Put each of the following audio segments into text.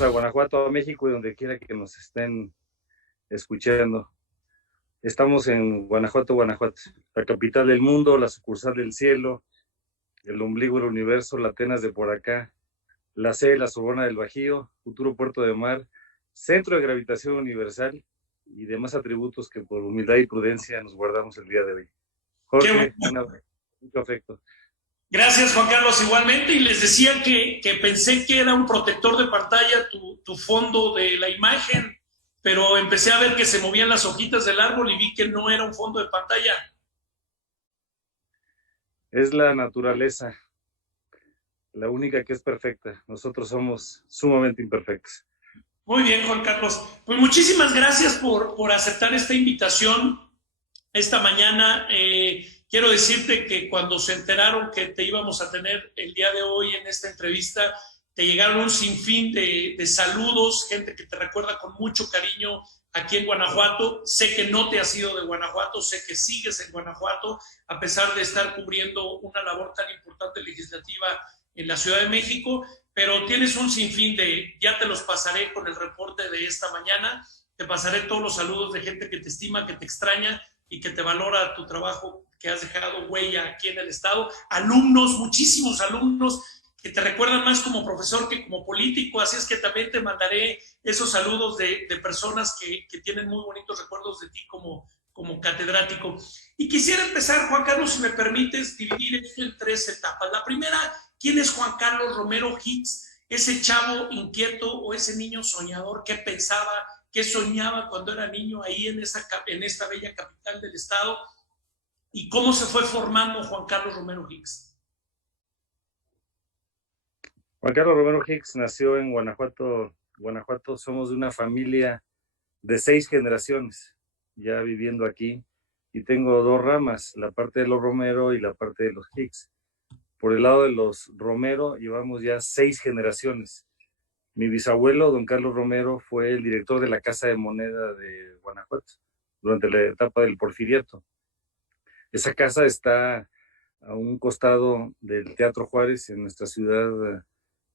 Saludos a Guanajuato, a México y donde quiera que nos estén escuchando. Estamos en Guanajuato, la capital del mundo, la sucursal del cielo, el ombligo del universo, la Atenas de por acá, la sede, la Sorbona del Bajío, futuro puerto de mar, centro de gravitación universal y demás atributos que por humildad y prudencia nos guardamos el día de hoy. Jorge, mucho afecto. Gracias, Juan Carlos, igualmente. Y les decía que pensé que era un protector de pantalla tu fondo de la imagen, pero empecé a ver que se movían las hojitas del árbol y vi que no era un fondo de pantalla. Es la naturaleza, la única que es perfecta. Nosotros somos sumamente imperfectos. Muy bien, Juan Carlos. Pues muchísimas gracias por aceptar esta invitación esta mañana. Quiero decirte que cuando se enteraron que te íbamos a tener el día de hoy en esta entrevista, te llegaron un sinfín de saludos, gente que te recuerda con mucho cariño aquí en Guanajuato. Sé que no te has ido de Guanajuato, sé que sigues en Guanajuato, a pesar de estar cubriendo una labor tan importante legislativa en la Ciudad de México, pero tienes un sinfín ya te los pasaré con el reporte de esta mañana, te pasaré todos los saludos de gente que te estima, que te extraña y que te valora tu trabajo, que has dejado huella aquí en el estado, alumnos, muchísimos alumnos que te recuerdan más como profesor que como político, así es que también te mandaré esos saludos de personas que tienen muy bonitos recuerdos de ti como catedrático. Y quisiera empezar, Juan Carlos, si me permites, dividir esto en 3 etapas. La primera, ¿quién es Juan Carlos Romero Hicks? Ese chavo inquieto o ese niño soñador que pensaba, que soñaba cuando era niño ahí en esta bella capital del estado, y cómo se fue formando Juan Carlos Romero Hicks. Juan Carlos Romero Hicks nació en Guanajuato. Guanajuato, somos de una familia de 6 generaciones ya viviendo aquí, y tengo 2 ramas, la parte de los Romero y la parte de los Hicks. Por el lado de los Romero llevamos ya 6 generaciones. Mi bisabuelo, don Carlos Romero, fue el director de la Casa de Moneda de Guanajuato durante la etapa del Porfiriato. Esa casa está a un costado del Teatro Juárez en nuestra ciudad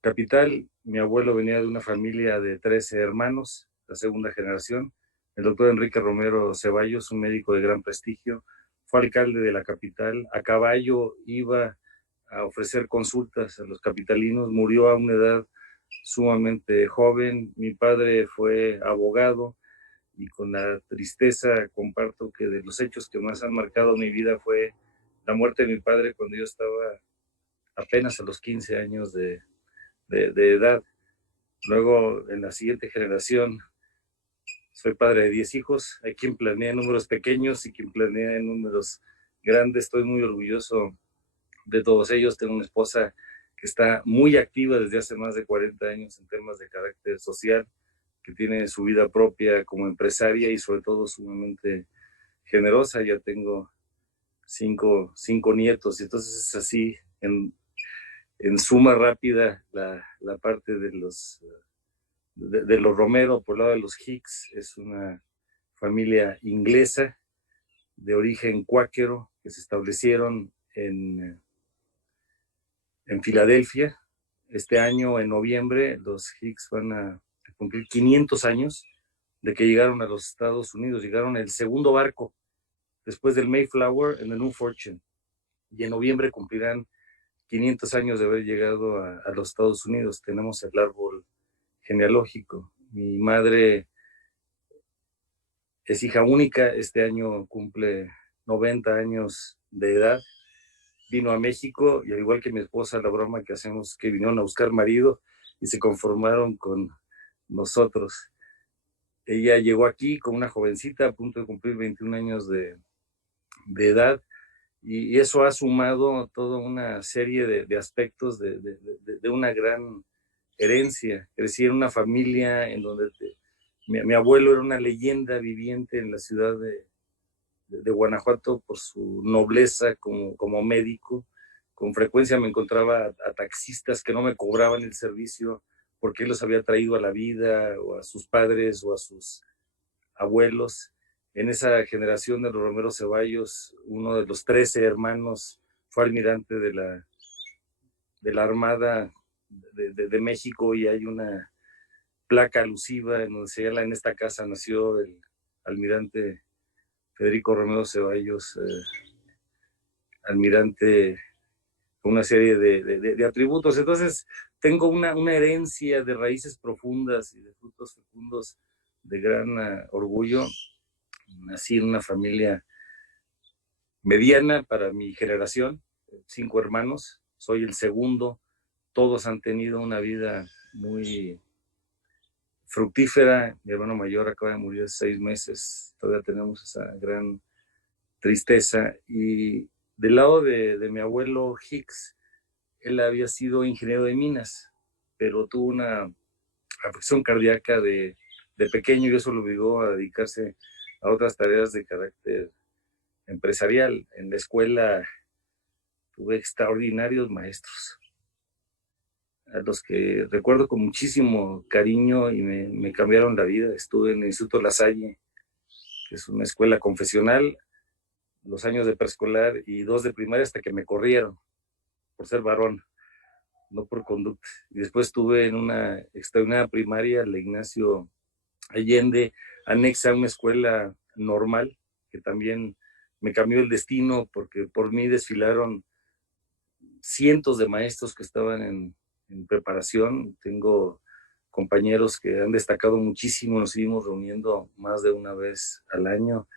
capital. Mi abuelo venía de una familia de 13 hermanos, la segunda generación. El doctor Enrique Romero Ceballos, un médico de gran prestigio, fue alcalde de la capital. A caballo iba a ofrecer consultas a los capitalinos, murió a una edad sumamente joven. Mi padre fue abogado y con la tristeza comparto que de los hechos que más han marcado mi vida fue la muerte de mi padre cuando yo estaba apenas a los 15 años de edad. Luego, en la siguiente generación, soy padre de 10 hijos. Hay quien planea en números pequeños y quien planea en números grandes. Estoy muy orgulloso de todos ellos. Tengo una esposa que está muy activa desde hace más de 40 años en temas de carácter social, que tiene su vida propia como empresaria y sobre todo sumamente generosa. Ya tengo cinco nietos, y entonces es así, en suma rápida, la parte de los Romero. Por el lado de los Hicks, es una familia inglesa de origen cuáquero que se establecieron en Filadelfia. Este año, en noviembre, los Hicks van a cumplir 500 años de que llegaron a los Estados Unidos. Llegaron el segundo barco después del Mayflower en el New Fortune, y en noviembre cumplirán 500 años de haber llegado a los Estados Unidos. Tenemos el árbol genealógico. Mi madre es hija única, este año cumple 90 años de edad. Vino a México y, al igual que mi esposa, la broma que hacemos, que vinieron a buscar marido y se conformaron con nosotros. Ella llegó aquí con una jovencita a punto de cumplir 21 años de edad, y eso ha sumado toda una serie de aspectos de una gran herencia. Crecí en una familia en donde mi abuelo era una leyenda viviente en la ciudad de Guanajuato por su nobleza como médico. Con frecuencia me encontraba a taxistas que no me cobraban el servicio porque él los había traído a la vida, o a sus padres o a sus abuelos. En esa generación de los Romero Ceballos, uno de los 13 hermanos fue almirante de la Armada de México, y hay una placa alusiva en donde se señala: en esta casa nació el almirante Federico Romero Ceballos, almirante, con una serie de atributos. Entonces tengo una herencia de raíces profundas y de frutos fecundos de gran orgullo. Nací en una familia mediana para mi generación, 5 hermanos, soy el segundo, todos han tenido una vida muy fructífera. Mi hermano mayor acaba de morir hace 6 meses, todavía tenemos esa gran tristeza. Y del lado de mi abuelo Hicks, él había sido ingeniero de minas, pero tuvo una afección cardíaca de pequeño, y eso lo obligó a dedicarse a otras tareas de carácter empresarial. En la escuela tuve extraordinarios maestros, a los que recuerdo con muchísimo cariño y me cambiaron la vida. Estuve en el Instituto La Salle, que es una escuela confesional, los años de preescolar y 2 de primaria, hasta que me corrieron por ser varón, no por conducta. Y después estuve en una extraordinaria primaria, la Ignacio Allende, anexa a una escuela normal, que también me cambió el destino, porque por mí desfilaron cientos de maestros que estaban en preparación. Tengo compañeros que han destacado muchísimo, nos seguimos reuniendo más de una vez al año.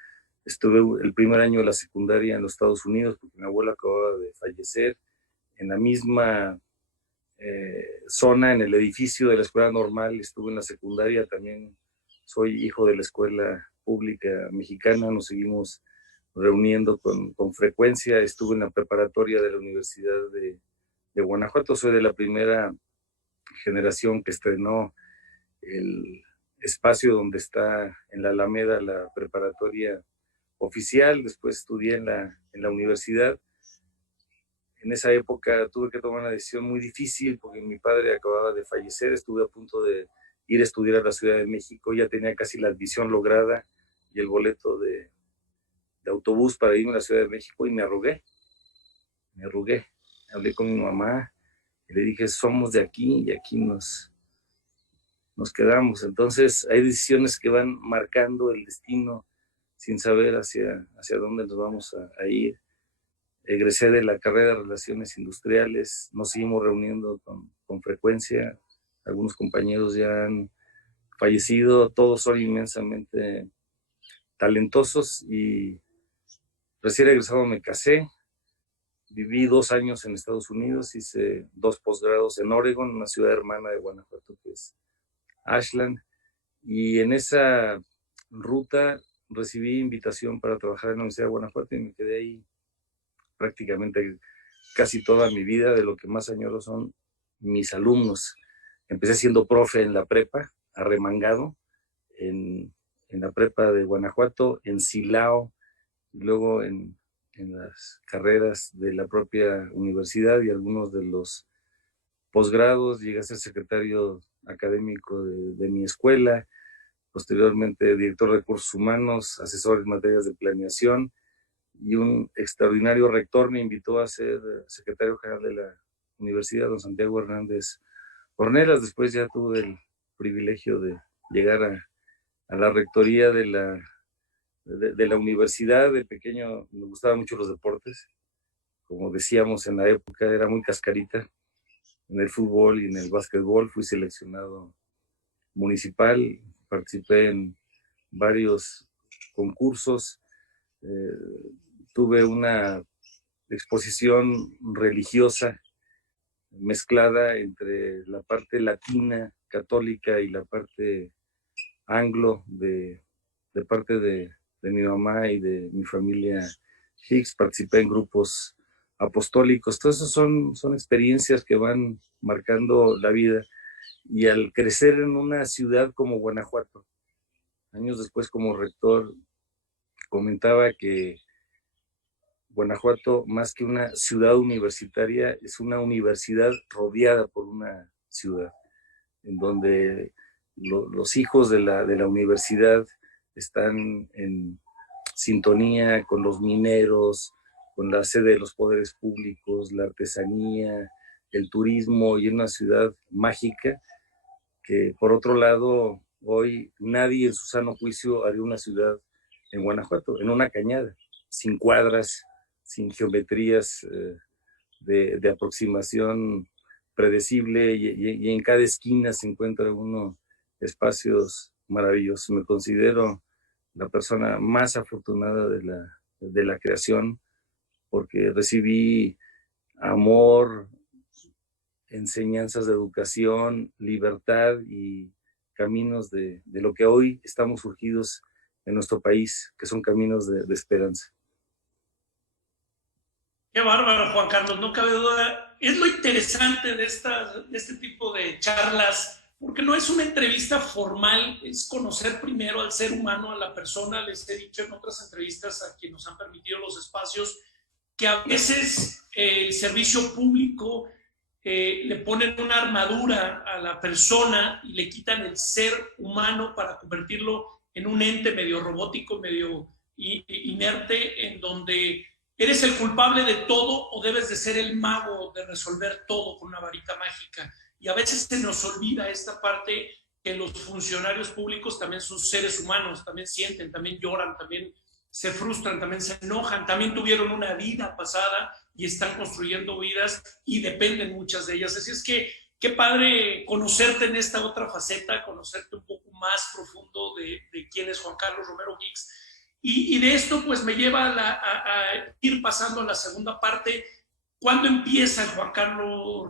Estuve el primer año de la secundaria en los Estados Unidos, porque mi abuela acababa de fallecer. En la misma zona, en el edificio de la escuela normal, estuve en la secundaria. También soy hijo de la escuela pública mexicana, nos seguimos reuniendo con frecuencia. Estuve en la preparatoria de la Universidad de Guanajuato, soy de la primera generación que estrenó el espacio donde está en la Alameda la preparatoria oficial. Después estudié en la universidad. En esa época tuve que tomar una decisión muy difícil, porque mi padre acababa de fallecer. Estuve a punto de ir a estudiar a la Ciudad de México, ya tenía casi la admisión lograda y el boleto de autobús para irme a la Ciudad de México, y me arrugué. Hablé con mi mamá y le dije: somos de aquí y aquí nos quedamos. Entonces hay decisiones que van marcando el destino sin saber hacia dónde nos vamos a ir. Egresé de la carrera de Relaciones Industriales, nos seguimos reuniendo con frecuencia. Algunos compañeros ya han fallecido, todos son inmensamente talentosos, y recién egresado me casé. Viví 2 años en Estados Unidos, hice 2 posgrados en Oregon, una ciudad hermana de Guanajuato que es Ashland, y en esa ruta recibí invitación para trabajar en la Universidad de Guanajuato, y me quedé ahí prácticamente casi toda mi vida. De lo que más añoro son mis alumnos. Empecé siendo profe en la prepa, arremangado, en la prepa de Guanajuato, en Silao, y luego en las carreras de la propia universidad y algunos de los posgrados. Llegué a ser secretario académico de mi escuela, posteriormente director de recursos humanos, asesor en materias de planeación, y un extraordinario rector me invitó a ser secretario general de la universidad, don Santiago Hernández Ornelas. Después ya tuve el privilegio de llegar a la rectoría de la universidad. De pequeño me gustaban mucho los deportes. Como decíamos en la época, era muy cascarita en el fútbol y en el básquetbol. Fui seleccionado municipal, participé en varios concursos. Tuve una exposición religiosa mezclada entre la parte latina, católica, y la parte anglo, de parte de mi mamá y de mi familia Hicks. Participé en grupos apostólicos. Todas esas son experiencias que van marcando la vida. Y al crecer en una ciudad como Guanajuato, años después como rector, comentaba que Guanajuato, más que una ciudad universitaria, es una universidad rodeada por una ciudad, en donde los hijos de la universidad están en sintonía con los mineros, con la sede de los poderes públicos, la artesanía, el turismo, y una ciudad mágica que por otro lado, hoy nadie en su sano juicio haría una ciudad en Guanajuato, en una cañada, sin cuadras, sin geometrías de aproximación predecible, y en cada esquina se encuentra uno espacios maravillosos. Me considero la persona más afortunada de la creación, porque recibí amor, enseñanzas de educación, libertad y caminos de lo que hoy estamos surgidos en nuestro país, que son caminos de esperanza. Qué bárbaro, Juan Carlos, no cabe duda. Es lo interesante de este tipo de charlas, porque no es una entrevista formal, es conocer primero al ser humano, a la persona. Les he dicho en otras entrevistas a quienes nos han permitido los espacios, que a veces el servicio público le ponen una armadura a la persona y le quitan el ser humano para convertirlo en un ente medio robótico, medio inerte, en donde ¿eres el culpable de todo o debes de ser el mago de resolver todo con una varita mágica? Y a veces se nos olvida esta parte, que los funcionarios públicos también son seres humanos, también sienten, también lloran, también se frustran, también se enojan, también tuvieron una vida pasada y están construyendo vidas y dependen muchas de ellas. Así es que qué padre conocerte en esta otra faceta, conocerte un poco más profundo de quién es Juan Carlos Romero Hicks. Y de esto pues me lleva a ir pasando a la segunda parte. ¿Cuándo empieza el Juan Carlos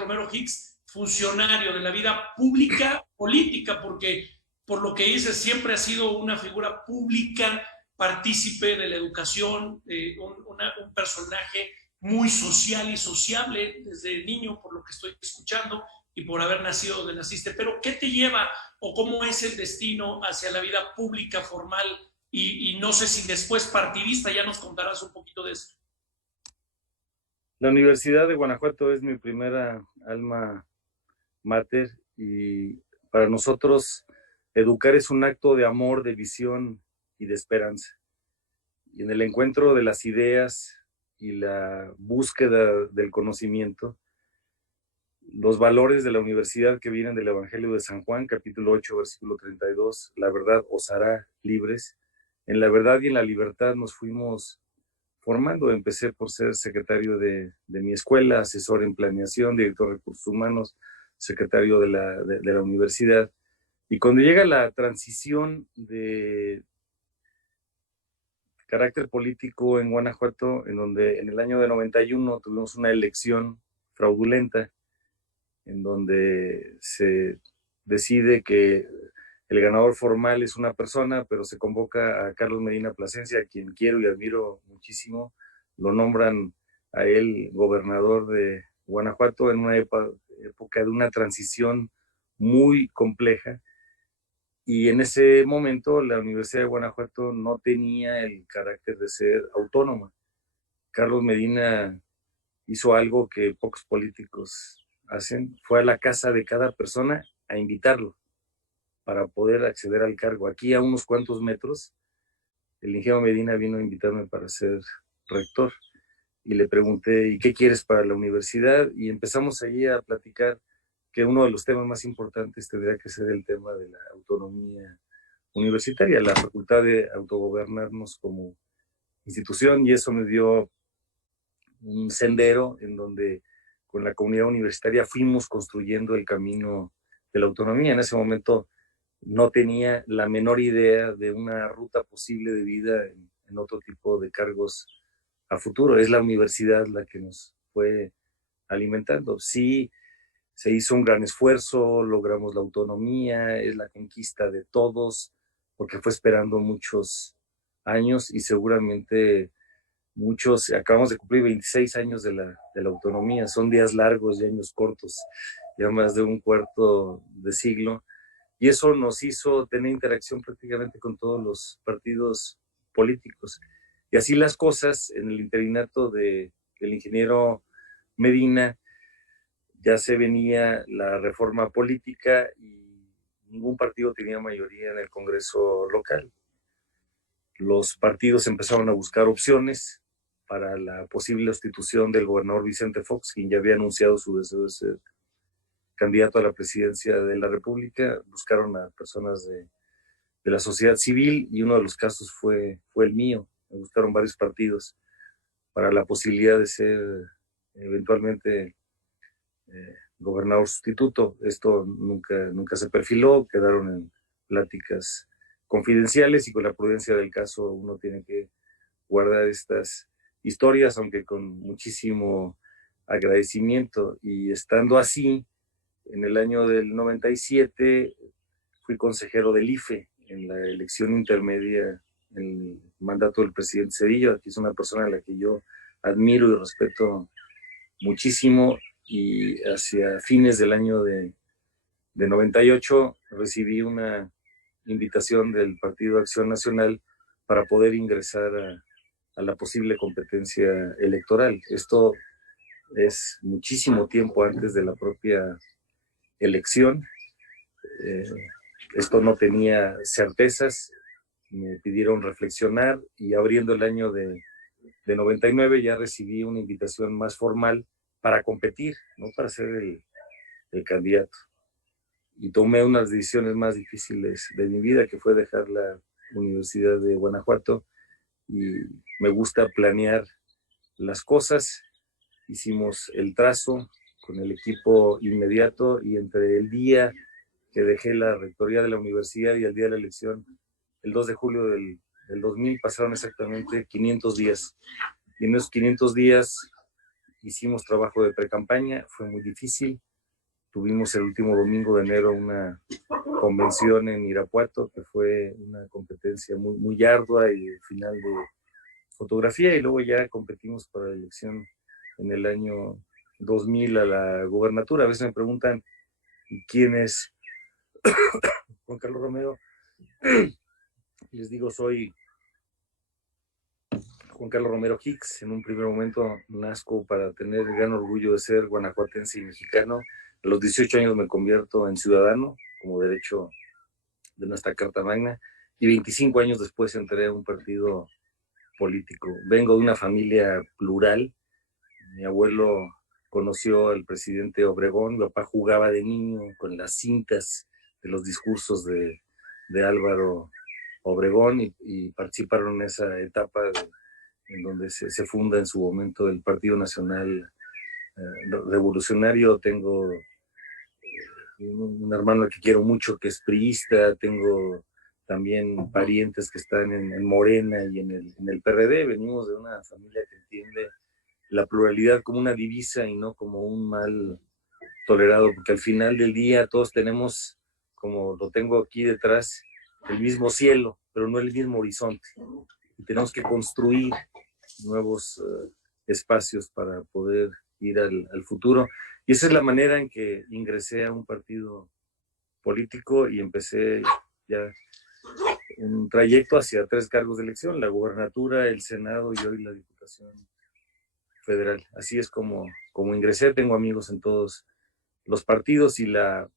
Romero Hicks, funcionario de la vida pública, política? Porque por lo que dice, siempre ha sido una figura pública, partícipe de la educación, un personaje muy social y sociable desde niño, por lo que estoy escuchando, y por haber nacido donde naciste. Pero ¿qué te lleva o cómo es el destino hacia la vida pública formal? Y no sé si después partidista, ya nos contarás un poquito de eso. La Universidad de Guanajuato es mi primera alma mater, y para nosotros educar es un acto de amor, de visión y de esperanza. Y en el encuentro de las ideas y la búsqueda del conocimiento, los valores de la universidad que vienen del Evangelio de San Juan, capítulo 8, versículo 32, la verdad os hará libres. En la verdad y en la libertad nos fuimos formando. Empecé por ser secretario de mi escuela, asesor en planeación, director de recursos humanos, secretario de la universidad. Y cuando llega la transición de carácter político en Guanajuato, en donde en el año de 91 tuvimos una elección fraudulenta, en donde se decide que el ganador formal es una persona, pero se convoca a Carlos Medina Plasencia, a quien quiero y admiro muchísimo. Lo nombran a él gobernador de Guanajuato en una época de una transición muy compleja. Y en ese momento la Universidad de Guanajuato no tenía el carácter de ser autónoma. Carlos Medina hizo algo que pocos políticos hacen, fue a la casa de cada persona a invitarlo para poder acceder al cargo. Aquí a unos cuantos metros, el ingeniero Medina vino a invitarme para ser rector, y le pregunté, ¿y qué quieres para la universidad? Y empezamos allí a platicar que uno de los temas más importantes tendría que ser el tema de la autonomía universitaria, la facultad de autogobernarnos como institución, y eso me dio un sendero en donde con la comunidad universitaria fuimos construyendo el camino de la autonomía. En ese momento no tenía la menor idea de una ruta posible de vida en otro tipo de cargos a futuro. Es la universidad la que nos fue alimentando. Sí, se hizo un gran esfuerzo, logramos la autonomía, es la conquista de todos, porque fue esperando muchos años, y seguramente muchos, acabamos de cumplir 26 años de la autonomía. Son días largos y años cortos, ya más de un cuarto de siglo, y eso nos hizo tener interacción prácticamente con todos los partidos políticos. Y así las cosas, en el interinato del ingeniero Medina, ya se venía la reforma política y ningún partido tenía mayoría en el Congreso local. Los partidos empezaron a buscar opciones para la posible destitución del gobernador Vicente Fox, quien ya había anunciado su deseo de ser candidato a la presidencia de la República, buscaron a personas de la sociedad civil y uno de los casos fue el mío. Me buscaron varios partidos para la posibilidad de ser eventualmente gobernador sustituto. Esto nunca se perfiló, quedaron en pláticas confidenciales y con la prudencia del caso uno tiene que guardar estas historias, aunque con muchísimo agradecimiento. Y estando así, en el año del 97 fui consejero del IFE en la elección intermedia en el mandato del presidente Zedillo, que es una persona a la que yo admiro y respeto muchísimo, y hacia fines del año de 98 recibí una invitación del Partido Acción Nacional para poder ingresar a la posible competencia electoral. Esto es muchísimo tiempo antes de la propia elección. Esto no tenía certezas, me pidieron reflexionar y abriendo el año de 99 ya recibí una invitación más formal para competir, no para ser el candidato. Y tomé unas decisiones más difíciles de mi vida, que fue dejar la Universidad de Guanajuato, y me gusta planear las cosas. Hicimos el trazo con el equipo inmediato y entre el día que dejé la rectoría de la universidad y el día de la elección, el 2 de julio del 2000, pasaron exactamente 500 días. Y en esos 500 días hicimos trabajo de precampaña, fue muy difícil. Tuvimos el último domingo de enero una convención en Irapuato, que fue una competencia muy ardua y el final de fotografía, y luego ya competimos para la elección en el año 2000 a la gobernatura. A veces me preguntan quién es Juan Carlos Romero. Les digo, soy Juan Carlos Romero Hicks. En un primer momento nazco para tener el gran orgullo de ser guanajuatense y mexicano. A los 18 años me convierto en ciudadano, como derecho de nuestra Carta Magna, y 25 años después entré a un partido político. Vengo de una familia plural. Mi abuelo conoció al presidente Obregón, mi papá jugaba de niño con las cintas de los discursos de Álvaro Obregón y participaron en esa etapa en donde se funda en su momento el Partido Nacional Revolucionario. Tengo un hermano que quiero mucho que es priista, tengo también parientes que están en Morena y en el PRD. Venimos de una familia que entiende la pluralidad como una divisa y no como un mal tolerado, porque al final del día todos tenemos, como lo tengo aquí detrás, el mismo cielo, pero no el mismo horizonte. Y tenemos que construir nuevos espacios para poder ir al futuro. Y esa es la manera en que ingresé a un partido político y empecé ya un trayecto hacia 3 cargos de elección: la gubernatura, el Senado y hoy la Diputación Federal. Así es como ingresé. Tengo amigos en todos los partidos y la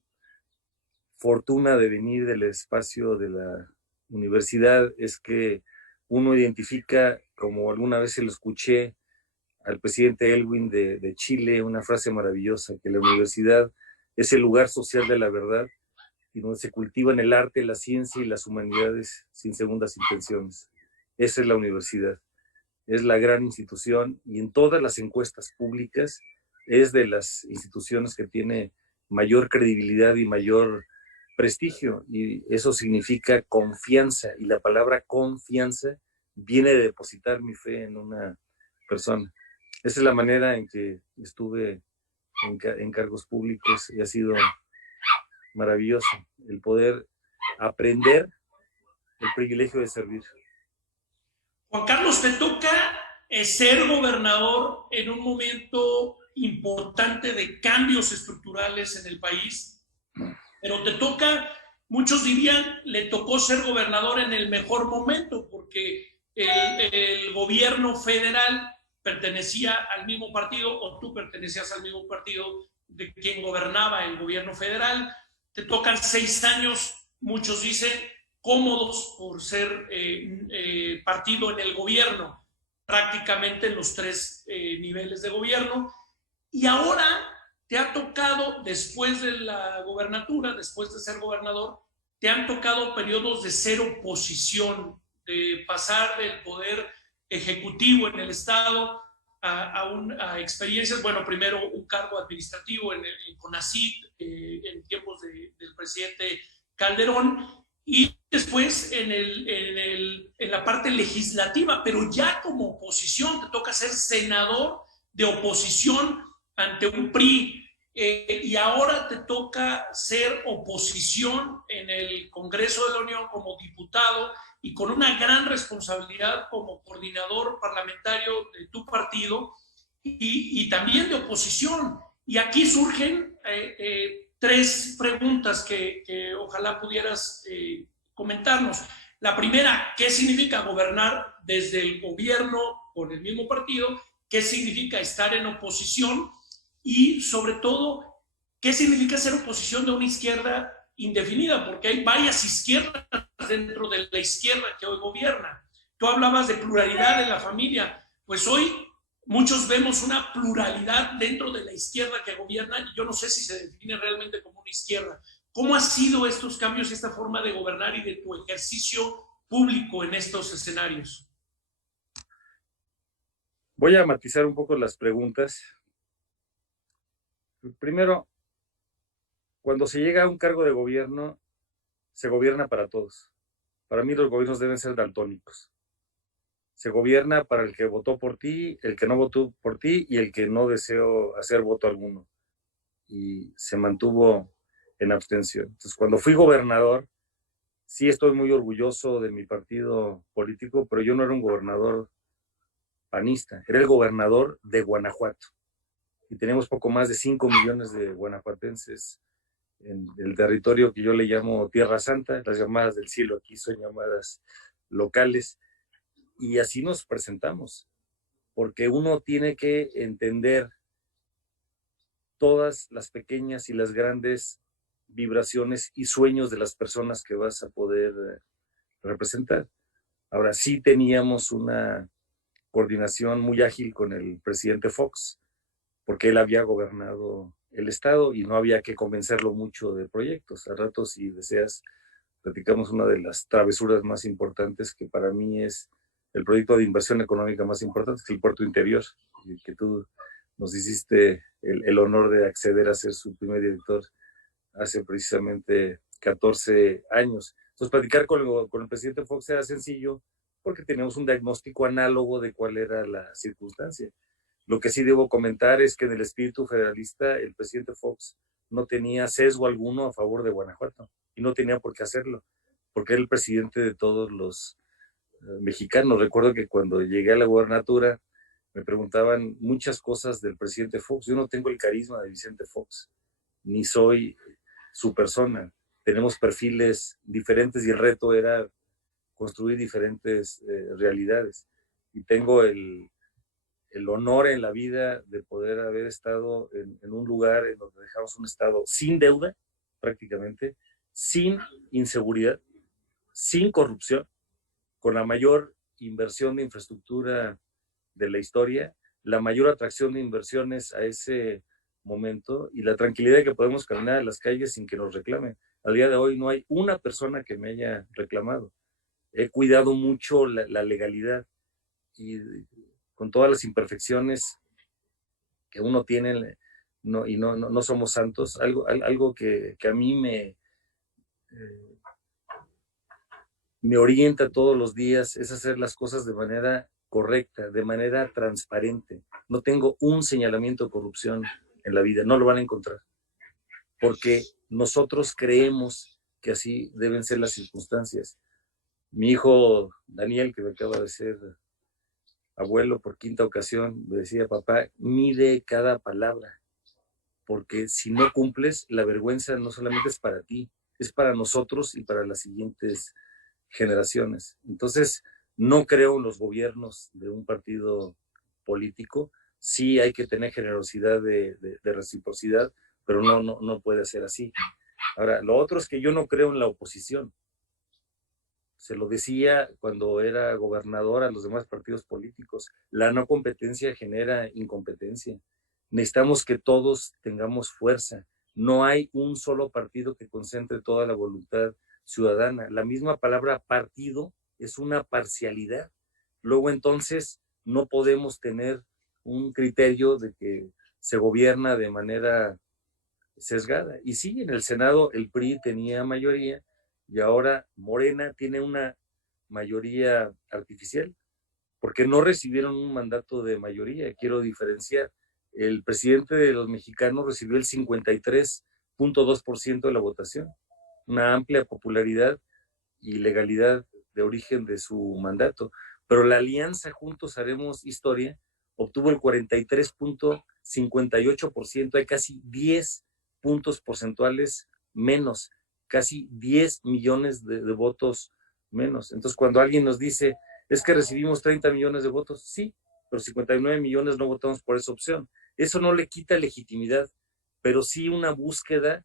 fortuna de venir del espacio de la universidad es que uno identifica, como alguna vez se lo escuché al presidente Elwin de Chile, una frase maravillosa, que la universidad es el lugar social de la verdad y donde se cultivan el arte, la ciencia y las humanidades sin segundas intenciones. Esa es la universidad. Es la gran institución y en todas las encuestas públicas es de las instituciones que tiene mayor credibilidad y mayor prestigio, y eso significa confianza, y la palabra confianza viene de depositar mi fe en una persona. Esa es la manera en que estuve en cargos públicos y ha sido maravilloso el poder aprender, el privilegio de servir. Juan Carlos, te toca ser gobernador en un momento importante de cambios estructurales en el país, pero te toca, muchos dirían, le tocó ser gobernador en el mejor momento, porque el gobierno federal pertenecía al mismo partido, o tú pertenecías al mismo partido de quien gobernaba el gobierno federal. Te tocan 6 años, muchos dicen, cómodos por ser partido en el gobierno, prácticamente en los 3 niveles de gobierno, y ahora te ha tocado, después de la gobernatura, después de ser gobernador, te han tocado periodos de ser oposición, de pasar del poder ejecutivo en el Estado a experiencias, bueno, primero un cargo administrativo en CONACYT, en tiempos del presidente Calderón, y después en la parte legislativa, pero ya como oposición, te toca ser senador de oposición ante un PRI, y ahora te toca ser oposición en el Congreso de la Unión como diputado y con una gran responsabilidad como coordinador parlamentario de tu partido y también de oposición. Y aquí surgen tres preguntas que ojalá pudieras comentarnos. La primera, ¿qué significa gobernar desde el gobierno con el mismo partido? ¿Qué significa estar en oposición? Y sobre todo, ¿qué significa ser oposición de una izquierda indefinida? Porque hay varias izquierdas dentro de la izquierda que hoy gobierna. Tú hablabas de pluralidad en la familia, pues hoy muchos vemos una pluralidad dentro de la izquierda que gobierna, y yo no sé si se define realmente como una izquierda. ¿Cómo han sido estos cambios y esta forma de gobernar y de tu ejercicio público en estos escenarios? Voy a matizar un poco las preguntas. Primero, cuando se llega a un cargo de gobierno, se gobierna para todos. Para mí los gobiernos deben ser daltónicos. Se gobierna para el que votó por ti, el que no votó por ti y el que no deseó hacer voto alguno. Y se mantuvo en abstención. Entonces, cuando fui gobernador, sí estoy muy orgulloso de mi partido político, pero yo no era un gobernador panista, era el gobernador de Guanajuato. Y tenemos poco más de 5 millones de guanajuatenses en el territorio que yo le llamo Tierra Santa. Las llamadas del cielo aquí son llamadas locales. Y así nos presentamos, porque uno tiene que entender todas las pequeñas y las grandes vibraciones y sueños de las personas que vas a poder representar. Ahora sí teníamos una coordinación muy ágil con el presidente Fox, porque él había gobernado el estado y no había que convencerlo mucho de proyectos. A rato, si deseas, platicamos una de las travesuras más importantes, que para mí es el proyecto de inversión económica más importante, que es el Puerto Interior, y que tú nos hiciste el honor de acceder a ser su primer director hace precisamente 14 años. Entonces, platicar con el presidente Fox era sencillo porque teníamos un diagnóstico análogo de cuál era la circunstancia. Lo que sí debo comentar es que en el espíritu federalista el presidente Fox no tenía sesgo alguno a favor de Guanajuato y no tenía por qué hacerlo, porque era el presidente de todos los mexicanos. Recuerdo que cuando llegué a la gobernatura me preguntaban muchas cosas del presidente Fox. Yo no tengo el carisma de Vicente Fox, ni soy su persona. Tenemos perfiles diferentes y el reto era construir diferentes realidades. Y tengo el honor en la vida de poder haber estado en un lugar en donde dejamos un estado sin deuda, prácticamente, sin inseguridad, sin corrupción, con la mayor inversión de infraestructura de la historia, la mayor atracción de inversiones a ese momento y la tranquilidad de que podemos caminar a las calles sin que nos reclamen. Al día de hoy no hay una persona que me haya reclamado. He cuidado mucho la legalidad y con todas las imperfecciones que uno tiene, no somos santos. Algo que a mí me orienta todos los días es hacer las cosas de manera correcta, de manera transparente. No tengo un señalamiento de corrupción en la vida, no lo van a encontrar, porque nosotros creemos que así deben ser las circunstancias. Mi hijo Daniel, que me acaba de ser abuelo por 5ª ocasión, me decía: papá, mide cada palabra, porque si no cumples, la vergüenza no solamente es para ti, es para nosotros y para las siguientes generaciones. Entonces, no creo en los gobiernos de un partido político. Sí hay que tener generosidad de reciprocidad, pero no puede ser así. Ahora, lo otro es que yo no creo en la oposición. Se lo decía cuando era gobernador a los demás partidos políticos. La no competencia genera incompetencia. necesitamos que todos tengamos fuerza. No hay un solo partido que concentre toda la voluntad ciudadana. La misma palabra partido es una parcialidad. Luego entonces no podemos tener un criterio de que se gobierna de manera sesgada. Y sí, en el Senado el PRI tenía mayoría y ahora Morena tiene una mayoría artificial, porque no recibieron un mandato de mayoría. Quiero diferenciar. El presidente de los mexicanos recibió el 53.2% de la votación, una amplia popularidad y legalidad de origen de su mandato. Pero la alianza Juntos Haremos Historia obtuvo el 43.58%, hay casi 10 puntos porcentuales menos, casi 10 millones de votos menos. Entonces, cuando alguien nos dice, es que recibimos 30 millones de votos, sí, pero 59 millones no votamos por esa opción. Eso no le quita legitimidad, pero sí una búsqueda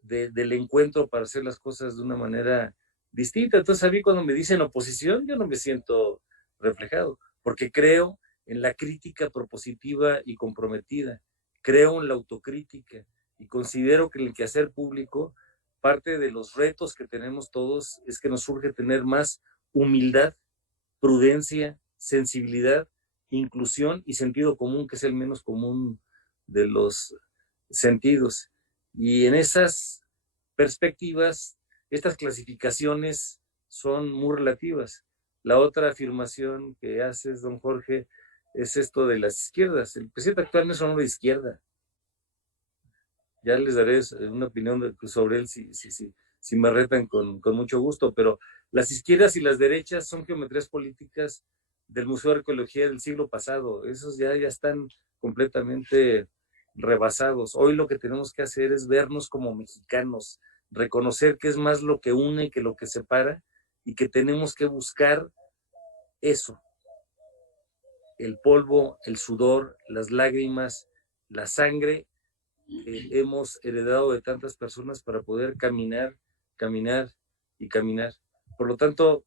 del encuentro para hacer las cosas de una manera distinta. Entonces, a mí cuando me dicen oposición, yo no me siento reflejado, porque creo en la crítica propositiva y comprometida, creo en la autocrítica y considero que en el quehacer público, parte de los retos que tenemos todos es que nos surge tener más humildad, prudencia, sensibilidad, inclusión y sentido común, que es el menos común de los sentidos. Y en esas perspectivas, estas clasificaciones son muy relativas. La otra afirmación que haces, don Jorge, es esto de las izquierdas. El presidente actual no es un hombre de izquierda. Ya les daré una opinión sobre él si me retan con mucho gusto, pero las izquierdas y las derechas son geometrías políticas del Museo de Arqueología del siglo pasado. Esos ya están completamente rebasados. Hoy lo que tenemos que hacer es vernos como mexicanos, reconocer que es más lo que une que lo que separa y que tenemos que buscar eso, el polvo, el sudor, las lágrimas, la sangre que hemos heredado de tantas personas para poder caminar, caminar y caminar. Por lo tanto,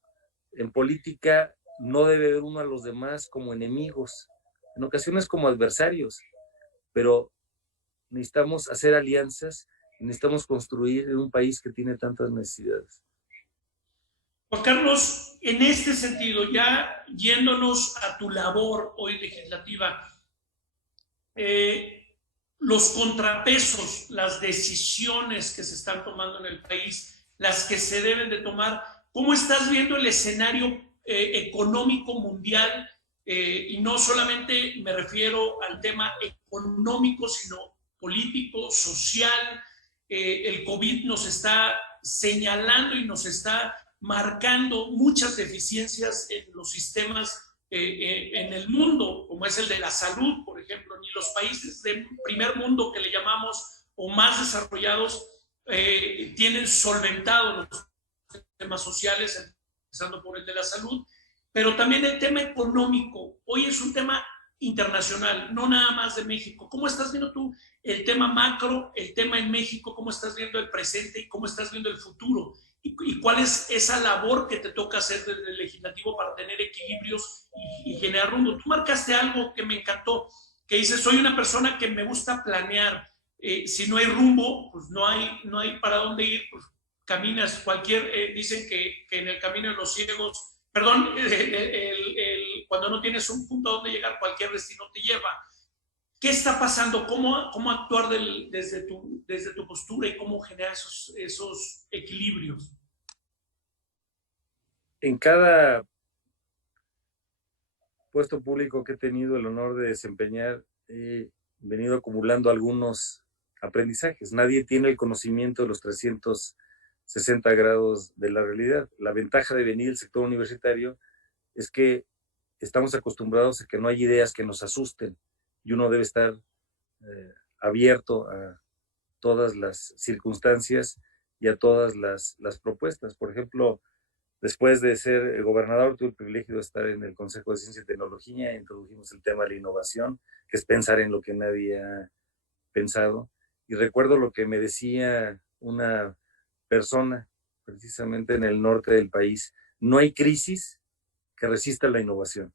en política no debe ver uno a los demás como enemigos, en ocasiones como adversarios, pero necesitamos hacer alianzas, necesitamos construir un país que tiene tantas necesidades. Juan Carlos, en este sentido, ya yéndonos a tu labor hoy legislativa, los contrapesos, las decisiones que se están tomando en el país, las que se deben de tomar, ¿cómo estás viendo el escenario económico mundial? Y no solamente me refiero al tema económico, sino político, social. El COVID nos está señalando y nos está marcando muchas deficiencias en los sistemas en el mundo, como es el de la salud, por ejemplo. Ni los países del primer mundo, que le llamamos, o más desarrollados, tienen solventado los temas sociales, empezando por el de la salud, pero también el tema económico. Hoy es un tema internacional, no nada más de México. ¿Cómo estás viendo tú el tema macro, el tema en México? ¿Cómo estás viendo el presente y cómo estás viendo el futuro? ¿Y cuál es esa labor que te toca hacer desde el legislativo para tener equilibrios y generar rumbo? Tú marcaste algo que me encantó, que dices, soy una persona que me gusta planear. Si no hay rumbo, pues no hay para dónde ir, pues caminas dicen que en el camino de los ciegos, perdón, cuando no tienes un punto a donde llegar, cualquier destino te lleva. ¿Qué está pasando? ¿Cómo actuar desde tu postura y cómo generar esos equilibrios? En cada puesto público que he tenido el honor de desempeñar, he venido acumulando algunos aprendizajes. Nadie tiene el conocimiento de los 360 grados de la realidad. La ventaja de venir del sector universitario es que estamos acostumbrados a que no hay ideas que nos asusten y uno debe estar abierto a todas las circunstancias y a todas las propuestas. Por ejemplo, después de ser gobernador, tuve el privilegio de estar en el Consejo de Ciencia y Tecnología, introdujimos el tema de la innovación, que es pensar en lo que nadie ha pensado. Y recuerdo lo que me decía una persona, precisamente en el norte del país: no hay crisis que resista la innovación.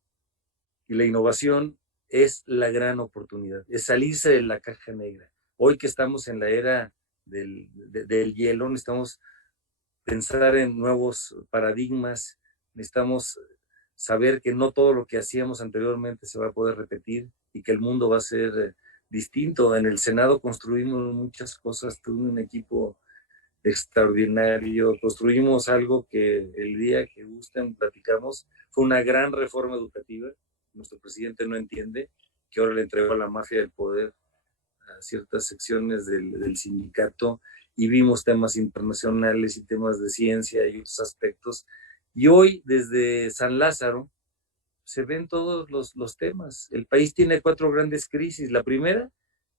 Y la innovación es la gran oportunidad, es salirse de la caja negra. Hoy que estamos en la era del hielo, necesitamos pensar en nuevos paradigmas, necesitamos saber que no todo lo que hacíamos anteriormente se va a poder repetir y que el mundo va a ser distinto. En el Senado construimos muchas cosas, tuvimos un equipo extraordinario, construimos algo que el día que gusten platicamos, fue una gran reforma educativa. Nuestro presidente no entiende que ahora le entregó a la mafia del poder a ciertas secciones del sindicato, y vimos temas internacionales y temas de ciencia y otros aspectos. Y hoy, desde San Lázaro, se ven todos los temas. El país tiene 4 grandes crisis. La primera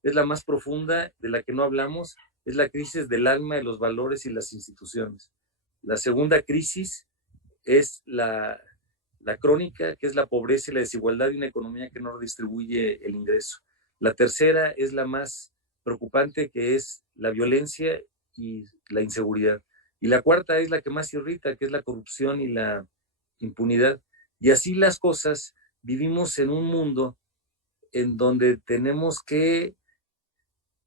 es la más profunda, de la que no hablamos, es la crisis del alma, de los valores y las instituciones. La segunda crisis es la crónica, que es la pobreza y la desigualdad y una economía que no redistribuye el ingreso. La tercera es la más preocupante, que es la violencia y la inseguridad. Y la cuarta es la que más irrita, que es la corrupción y la impunidad. Y así las cosas, vivimos en un mundo en donde tenemos que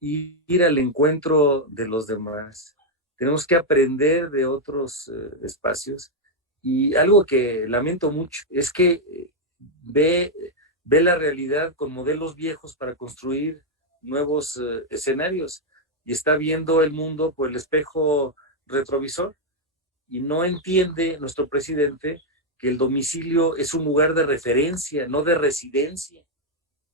ir al encuentro de los demás, tenemos que aprender de otros espacios. Y algo que lamento mucho es que ve la realidad con modelos viejos para construir nuevos escenarios, y está viendo el mundo por el espejo retrovisor, y no entiende nuestro presidente que el domicilio es un lugar de referencia, no de residencia,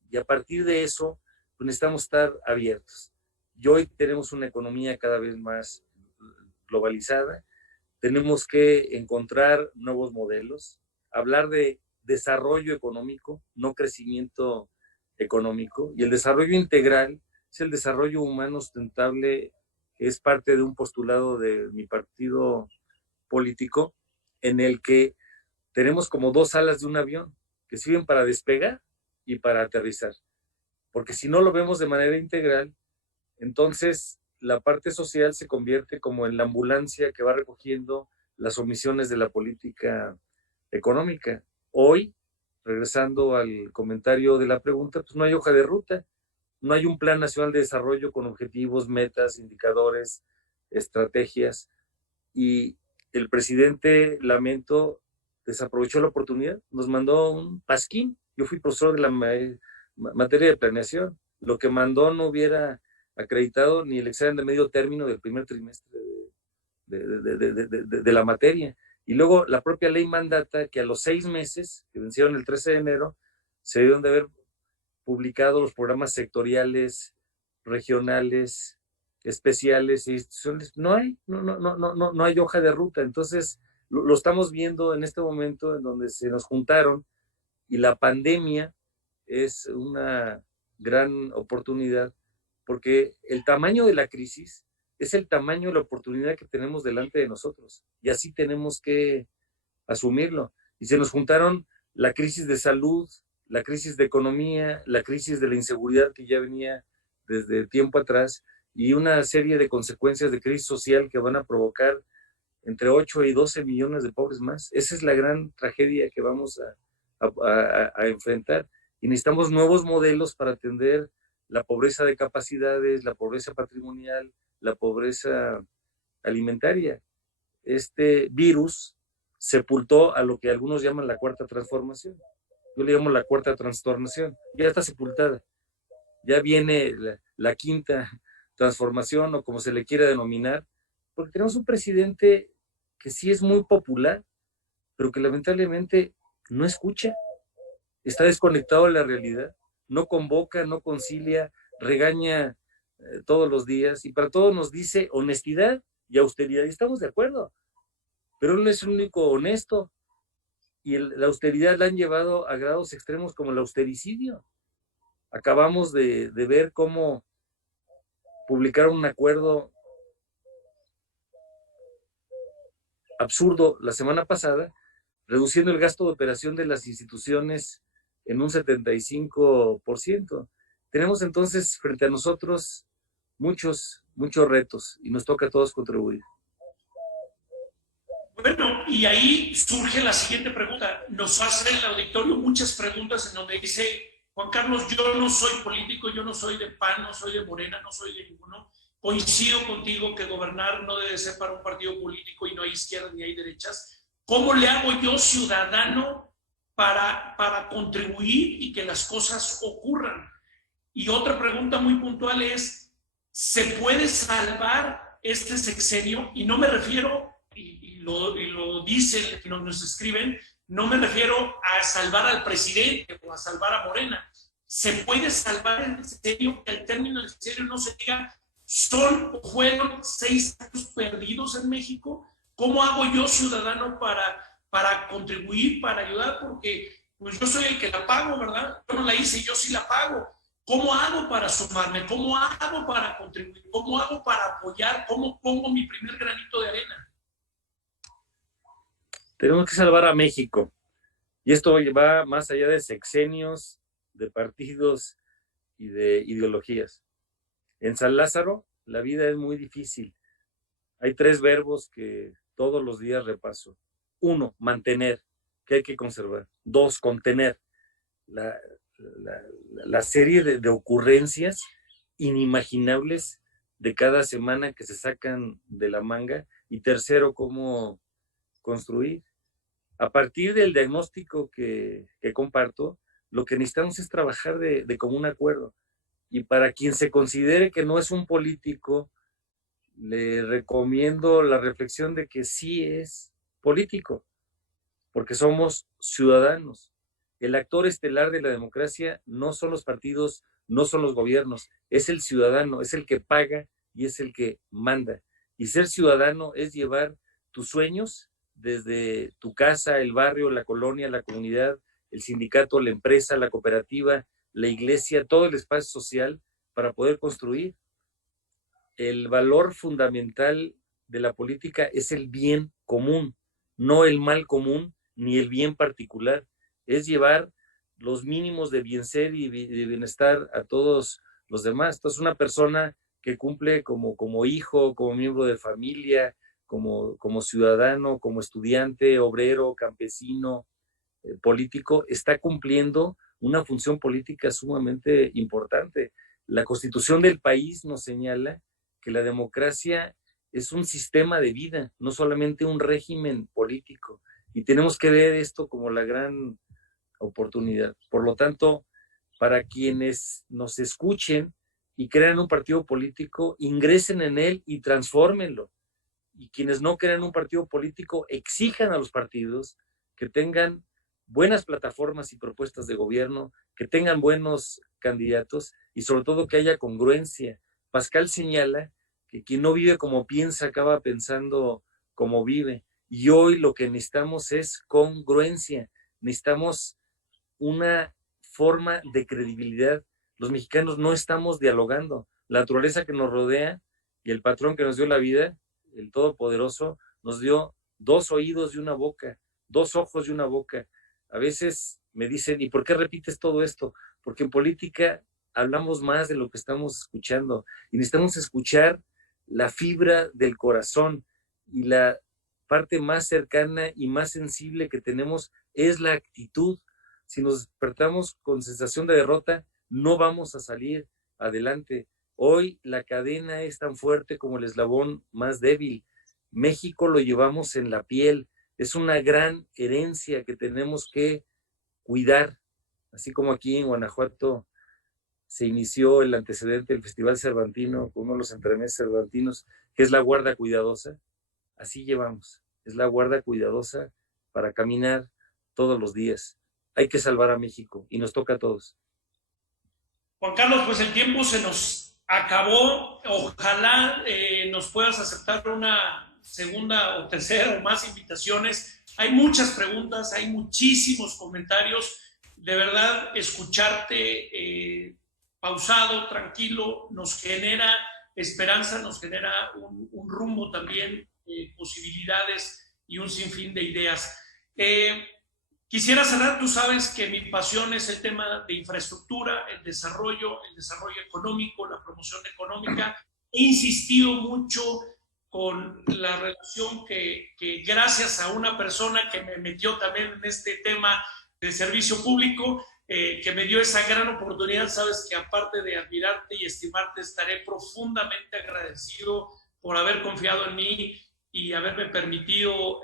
y a partir de eso pues necesitamos estar abiertos. Y hoy tenemos una economía cada vez más globalizada, tenemos que encontrar nuevos modelos, hablar de desarrollo económico, no crecimiento económico, y el desarrollo integral es el desarrollo humano sustentable, que es parte de un postulado de mi partido político, en el que tenemos como 2 alas de un avión que sirven para despegar y para aterrizar, porque si no lo vemos de manera integral, entonces la parte social se convierte como en la ambulancia que va recogiendo las omisiones de la política económica. Hoy, regresando al comentario de la pregunta, pues no hay hoja de ruta, no hay un plan nacional de desarrollo con objetivos, metas, indicadores, estrategias, y el presidente, lamento, desaprovechó la oportunidad, nos mandó un pasquín. Yo fui profesor de la materia de planeación, lo que mandó no hubiera acreditado ni el examen de medio término del primer trimestre de la materia. Y luego la propia ley mandata que a los 6 meses, que vencieron el 13 de enero, se debieron de haber publicado los programas sectoriales, regionales, especiales e institucionales. No hay hoja de ruta. Entonces lo estamos viendo en este momento, en donde se nos juntaron, y la pandemia es una gran oportunidad, porque el tamaño de la crisis es el tamaño de la oportunidad que tenemos delante de nosotros, y así tenemos que asumirlo. Y se nos juntaron la crisis de salud, la crisis de economía, la crisis de la inseguridad, que ya venía desde tiempo atrás, y una serie de consecuencias de crisis social que van a provocar entre 8 y 12 millones de pobres más. Esa es la gran tragedia que vamos a enfrentar, y necesitamos nuevos modelos para atender la pobreza de capacidades, la pobreza patrimonial, la pobreza alimentaria. Este virus sepultó a lo que algunos llaman la cuarta transformación. Yo le llamo la cuarta trastornación. Ya está sepultada. Ya viene la quinta transformación, o como se le quiera denominar, porque tenemos un presidente que sí es muy popular, pero que lamentablemente no escucha, está desconectado de la realidad, no convoca, no concilia, regaña todos los días, y para todos nos dice honestidad y austeridad, y estamos de acuerdo, pero él no es el único honesto, y la austeridad la han llevado a grados extremos como el austericidio. Acabamos de ver cómo publicaron un acuerdo absurdo la semana pasada, reduciendo el gasto de operación de las instituciones en un 75%. Tenemos entonces frente a nosotros muchos retos, y nos toca a todos contribuir. Bueno, y ahí surge la siguiente pregunta. Nos hace el auditorio muchas preguntas en donde dice, Juan Carlos, yo no soy político, yo no soy de PAN, no soy de Morena, no soy de ninguno. Coincido contigo que gobernar no debe ser para un partido político y no hay izquierdas ni hay derechas. ¿Cómo le hago yo, ciudadano, para contribuir y que las cosas ocurran? Y otra pregunta muy puntual es, ¿se puede salvar este sexenio? Y no me refiero, y lo dicen, nos escriben, no me refiero a salvar al presidente o a salvar a Morena. ¿Se puede salvar el sexenio? Que al término del sexenio no se diga, son o fueron 6 años perdidos en México. ¿Cómo hago yo, ciudadano, para contribuir, para ayudar? Porque pues yo soy el que la pago, ¿verdad? Yo no la hice, yo sí la pago. ¿Cómo hago para sumarme? ¿Cómo hago para contribuir? ¿Cómo hago para apoyar? ¿Cómo pongo mi primer granito de arena? Tenemos que salvar a México. Y esto va más allá de sexenios, de partidos y de ideologías. En San Lázaro, la vida es muy difícil. Hay 3 verbos que todos los días repaso. 1, mantener, que hay que conservar. 2, contener. La serie de ocurrencias inimaginables de cada semana que se sacan de la manga. Y 3, cómo construir. A partir del diagnóstico que comparto, lo que necesitamos es trabajar de común acuerdo. Y para quien se considere que no es un político, le recomiendo la reflexión de que sí es político, porque somos ciudadanos. El actor estelar de la democracia no son los partidos, no son los gobiernos, es el ciudadano, es el que paga y es el que manda. Y ser ciudadano es llevar tus sueños desde tu casa, el barrio, la colonia, la comunidad, el sindicato, la empresa, la cooperativa, la iglesia, todo el espacio social para poder construir. El valor fundamental de la política es el bien común, no el mal común ni el bien particular. Es llevar los mínimos de bien ser y de bienestar a todos los demás. Entonces, una persona que cumple como hijo, como miembro de familia, como ciudadano, como estudiante, obrero, campesino, político, está cumpliendo una función política sumamente importante. La Constitución del país nos señala que la democracia es un sistema de vida, no solamente un régimen político. Y tenemos que ver esto como la gran oportunidad. Por lo tanto, para quienes nos escuchen y crean un partido político, ingresen en él y transfórmenlo. Y quienes no crean un partido político, exijan a los partidos que tengan buenas plataformas y propuestas de gobierno, que tengan buenos candidatos y sobre todo que haya congruencia. Pascal señala que quien no vive como piensa acaba pensando como vive. Y hoy lo que necesitamos es congruencia. Necesitamos una forma de credibilidad. Los mexicanos no estamos dialogando. La naturaleza que nos rodea y el patrón que nos dio la vida, el Todopoderoso, nos dio 2 oídos y una boca, 2 ojos y una boca. A veces me dicen, ¿y por qué repites todo esto? Porque en política hablamos más de lo que estamos escuchando y necesitamos escuchar la fibra del corazón, y la parte más cercana y más sensible que tenemos es la actitud. Si nos despertamos con sensación de derrota, no vamos a salir adelante. Hoy la cadena es tan fuerte como el eslabón más débil. México lo llevamos en la piel. Es una gran herencia que tenemos que cuidar. Así como aquí en Guanajuato se inició el antecedente del Festival Cervantino, uno de los entremeses cervantinos, que es la guarda cuidadosa. Así llevamos. Es la guarda cuidadosa para caminar todos los días. Hay que salvar a México y nos toca a todos. Juan Carlos, pues el tiempo se nos acabó. Ojalá nos puedas aceptar una segunda o tercera o más invitaciones. Hay muchas preguntas, hay muchísimos comentarios. De verdad, escucharte pausado, tranquilo, nos genera esperanza, nos genera un rumbo también, posibilidades y un sinfín de ideas. Quisiera cerrar, tú sabes que mi pasión es el tema de infraestructura, el desarrollo económico, la promoción económica. He insistido mucho con la relación que gracias a una persona que me metió también en este tema de servicio público, que me dio esa gran oportunidad. Sabes que aparte de admirarte y estimarte, estaré profundamente agradecido por haber confiado en mí y haberme permitido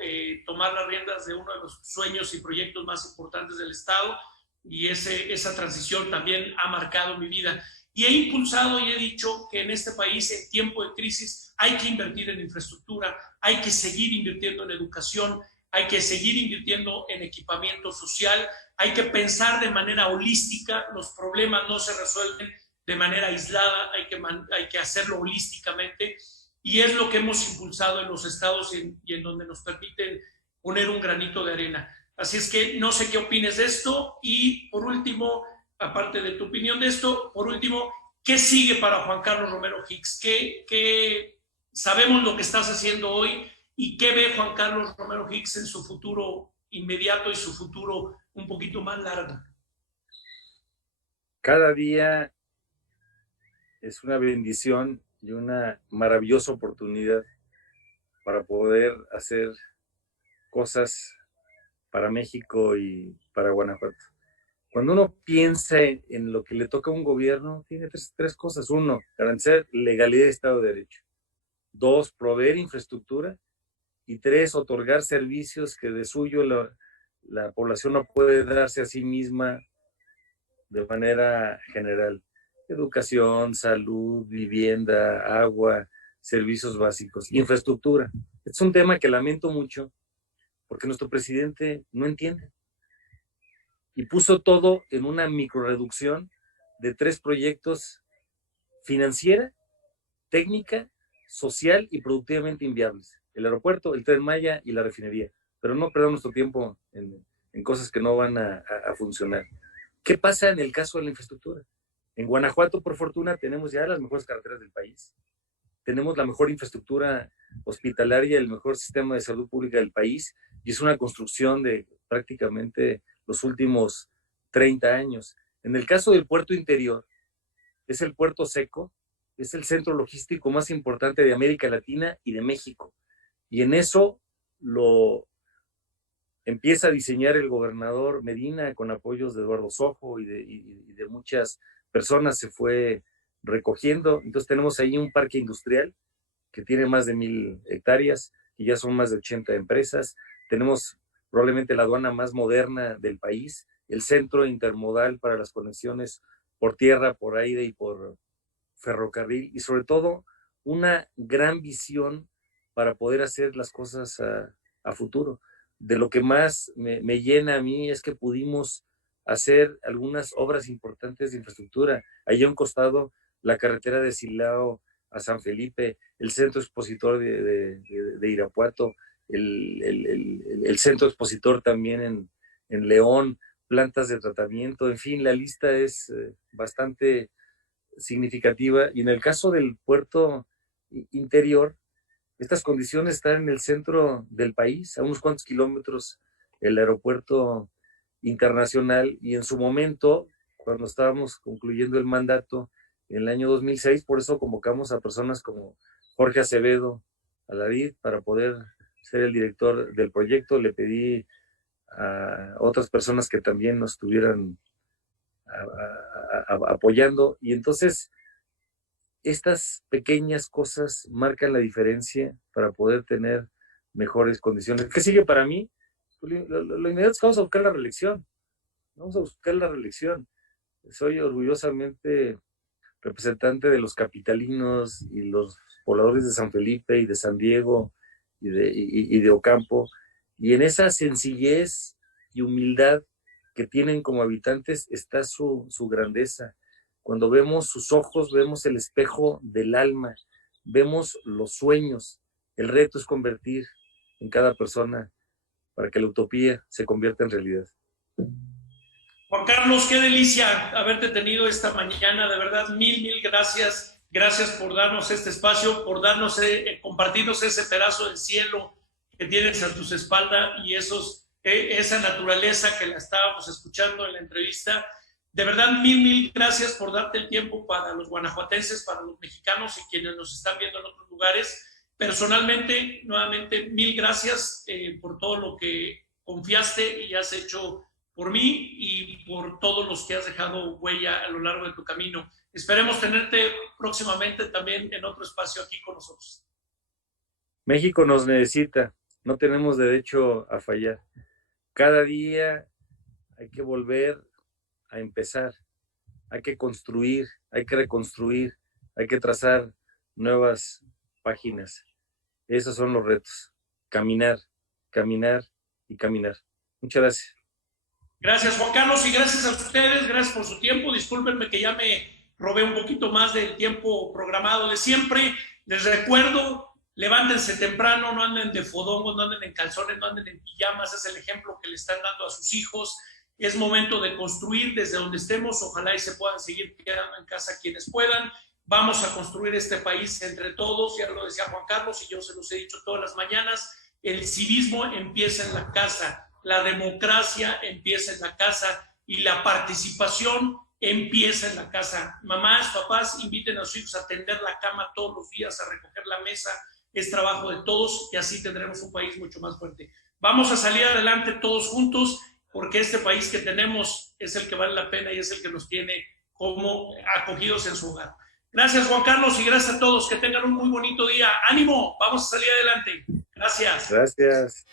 tomar las riendas de uno de los sueños y proyectos más importantes del Estado, y esa transición también ha marcado mi vida. Y he impulsado y he dicho que en este país, en tiempo de crisis, hay que invertir en infraestructura, hay que seguir invirtiendo en educación, hay que seguir invirtiendo en equipamiento social, hay que pensar de manera holística. Los problemas no se resuelven de manera aislada, hay que hacerlo holísticamente, y es lo que hemos impulsado en los estados y en donde nos permiten poner un granito de arena. Así es que no sé qué opines de esto. Y por último, aparte de tu opinión de esto, por último, ¿qué sigue para Juan Carlos Romero Hicks? ¿Qué sabemos lo que estás haciendo hoy y qué ve Juan Carlos Romero Hicks en su futuro inmediato y su futuro un poquito más largo? Cada día es una bendición y una maravillosa oportunidad para poder hacer cosas para México y para Guanajuato. Cuando uno piensa en lo que le toca a un gobierno, tiene tres cosas. Uno, garantizar legalidad y Estado de Derecho. Dos, proveer infraestructura. Y tres, otorgar servicios que de suyo la población no puede darse a sí misma de manera general. Educación, salud, vivienda, agua, servicios básicos, infraestructura. Es un tema que lamento mucho porque nuestro presidente no entiende. Y puso todo en una microreducción de 3 proyectos: financiera, técnica, social y productivamente inviables. El aeropuerto, el Tren Maya y la refinería. Pero no perdamos nuestro tiempo en cosas que no van a funcionar. ¿Qué pasa en el caso de la infraestructura? En Guanajuato, por fortuna, tenemos ya las mejores carreteras del país. Tenemos la mejor infraestructura hospitalaria, el mejor sistema de salud pública del país, y es una construcción de prácticamente los últimos 30 años. En el caso del puerto interior, es el puerto seco, es el centro logístico más importante de América Latina y de México. Y en eso lo empieza a diseñar el gobernador Medina con apoyos de Eduardo Sojo y de muchas personas. Se fue recogiendo. Entonces tenemos ahí un parque industrial que tiene más de 1,000 hectáreas y ya son más de 80 empresas. Tenemos probablemente la aduana más moderna del país, el centro intermodal para las conexiones por tierra, por aire y por ferrocarril, y sobre todo una gran visión para poder hacer las cosas a futuro. De lo que más me llena a mí es que pudimos hacer algunas obras importantes de infraestructura. Allí a un costado, la carretera de Silao a San Felipe, el centro expositor de Irapuato, el centro expositor también en León, plantas de tratamiento, en fin, la lista es bastante significativa. Y en el caso del puerto interior, estas condiciones están en el centro del país, a unos cuantos kilómetros el aeropuerto internacional, y en su momento, cuando estábamos concluyendo el mandato en el año 2006, por eso convocamos a personas como Jorge Acevedo Alarid para poder ser el director del proyecto. Le pedí a otras personas que también nos estuvieran apoyando, y entonces estas pequeñas cosas marcan la diferencia para poder tener mejores condiciones. ¿Qué sigue para mí? Lo inmediato es que vamos a buscar la reelección. Vamos a buscar la reelección. Soy orgullosamente representante de los capitalinos y los pobladores de San Felipe y de San Diego y de Ocampo. Y en esa sencillez y humildad que tienen como habitantes está su grandeza. Cuando vemos sus ojos, vemos el espejo del alma, vemos los sueños. El reto es convertir en cada persona para que la utopía se convierta en realidad. Juan Carlos, qué delicia haberte tenido esta mañana. De verdad, mil gracias. Gracias por darnos este espacio, por compartirnos ese pedazo del cielo que tienes a tus espaldas y esa naturaleza que la estábamos escuchando en la entrevista. De verdad, mil gracias por darte el tiempo para los guanajuatenses, para los mexicanos y quienes nos están viendo en otros lugares. Personalmente, nuevamente, mil gracias por todo lo que confiaste y has hecho por mí y por todos los que has dejado huella a lo largo de tu camino. Esperemos tenerte próximamente también en otro espacio aquí con nosotros. México nos necesita, no tenemos derecho a fallar. Cada día hay que volver a empezar, hay que construir, hay que reconstruir, hay que trazar nuevas páginas. Esos son los retos. Caminar, caminar y caminar. Muchas gracias. Gracias, Juan Carlos, y gracias a ustedes, gracias por su tiempo. Discúlpenme que ya me robé un poquito más del tiempo programado de siempre. Les recuerdo, levántense temprano, no anden de fodongo, no anden en calzones, no anden en pijamas. Es el ejemplo que le están dando a sus hijos. Es momento de construir desde donde estemos. Ojalá y se puedan seguir quedando en casa quienes puedan. Vamos a construir este país entre todos. Ya lo decía Juan Carlos y yo se los he dicho todas las mañanas. El civismo empieza en la casa. La democracia empieza en la casa y la participación empieza en la casa. Mamás, papás, inviten a sus hijos a tender la cama todos los días, a recoger la mesa. Es trabajo de todos y así tendremos un país mucho más fuerte. Vamos a salir adelante todos juntos porque este país que tenemos es el que vale la pena y es el que nos tiene como acogidos en su hogar. Gracias, Juan Carlos, y gracias a todos. Que tengan un muy bonito día. ¡Ánimo! Vamos a salir adelante. Gracias. Gracias.